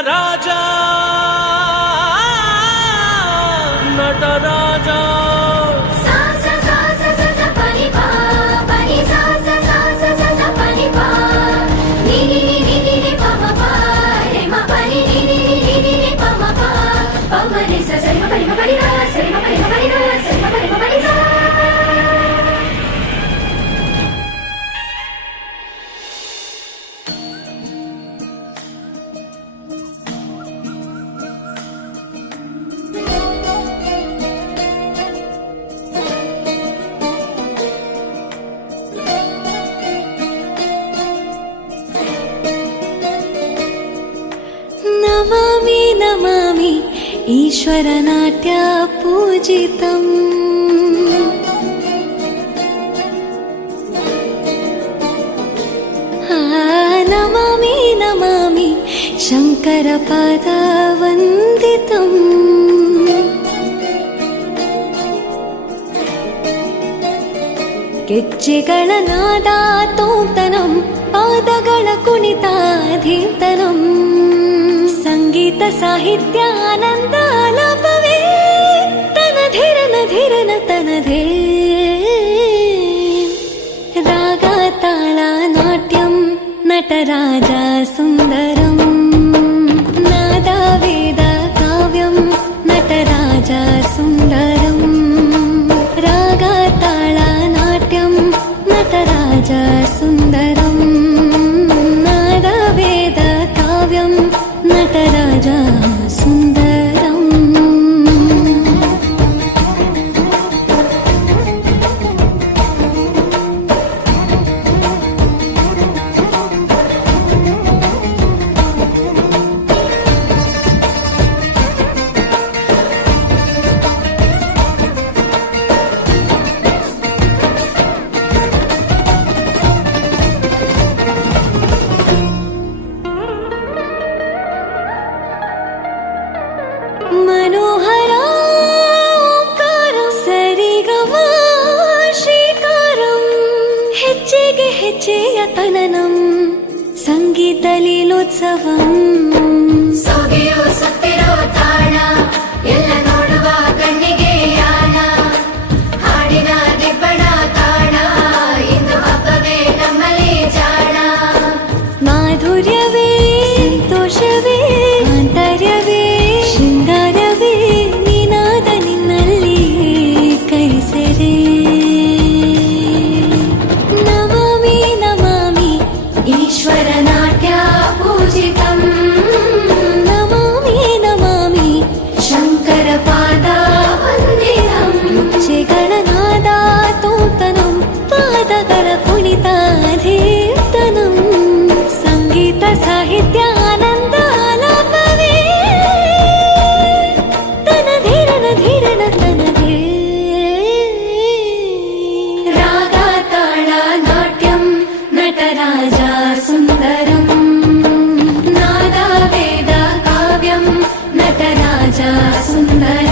ನಟರಾಜ ನಟರಾಜ ನಮಾಮಿ ನಮಾಮಿ ಈಶ್ವರನಾಟ್ಯ ಪೂಜಿತಂ ನಮಾಮಿ ನಮಾಮಿ ಶಂಕರ ಪಾದ ವಂದಿತಂ ಗೆಜ್ಜೆಗಳ ನಾದ ತೋಂತನಂ ಪಾದಗಳ ಕುಣಿತಾಧೀರ್ತನಂ ಸಂಗೀತ ಸಾಹಿತ್ಯ ಆನಂದ ಆಲಾಪವೇ ತನಧಿರನ ಧಿರನ ತನಧೇ ರಾಗ ತಾಳ ನಾಟ್ಯಂ ನಟರಾಜ ಸುಂದರಂ ನಾದ ವೇದ ಕಾವ್ಯಂ ನಟರಾಜ ಸುಂದರಂ ರಾಗ ತಾಳ ನಾಟ್ಯಂ ನಟರಾಜ ಸುಂದರಂ ನಾದ ವೇದ ಕಾವ್ಯಂ ನಟರಾಜ ಸುಂದರಂ मनोहर ओंकारं सरिगम ಶ್ರೀಕಾರಂ ಹೆಜ್ಜೆಗೆ ಹೆಜ್ಜೆಯ ತನನಂ ಸಂಗೀತ ಲೀಲೋತ್ಸವಂ ಸೊಗೆಯೋ ಸತ್ತಿರೋ ತಾಣ ಎಲ್ಲ ನೋಡುವ ಕಣ್ಣಿಗೆ ಯಾನ ಹಾಡಿನ ದಿಬ್ಬಣ ತಾಣ ಇಂದು ಹಬ್ಬವೇ ನಮ್ಮಲ್ಲಿ ಜಾಣ ಮಾಧುರ್ಯವೇ ಸಂತೋಷವೇ ಆಂತರ್ಯವೇ ಶೃಂಗಾರವೇ ನಿನಾದ ನಿನ್ನಲ್ಲಿ ಕೈಸೆರೆ ನಮಾಮಿ ನಮಾಮಿ ಈಶ್ವರ ನಾಟ್ಯ ಪೂಜಿತಂ ನಮಾಮಿ ನಮಾಮಿ ಶಂಕರ ಪಾದ ವಂದಿತಂ ಗೆಜ್ಜೆಗಳ ನಾದ ತೋಂತನಂ ಪಾದಗಳ ಕುಣಿತಾಧೀರ್ತನಂ ಸಂಗೀತ ಸಾಹಿತ್ಯ ಆನಂದ ಆಲಾಪವೇ ತನಧಿರನ ಧಿರನ ತನಧೇ ರಾಗ ತಾಳ ನಾಟ್ಯಂ ನಟರಾಜ ಸುಂದರಂ ನಾದ ವೇದ ಕಾವ್ಯಂ ನಟರಾಜ ಸುಂದರಂ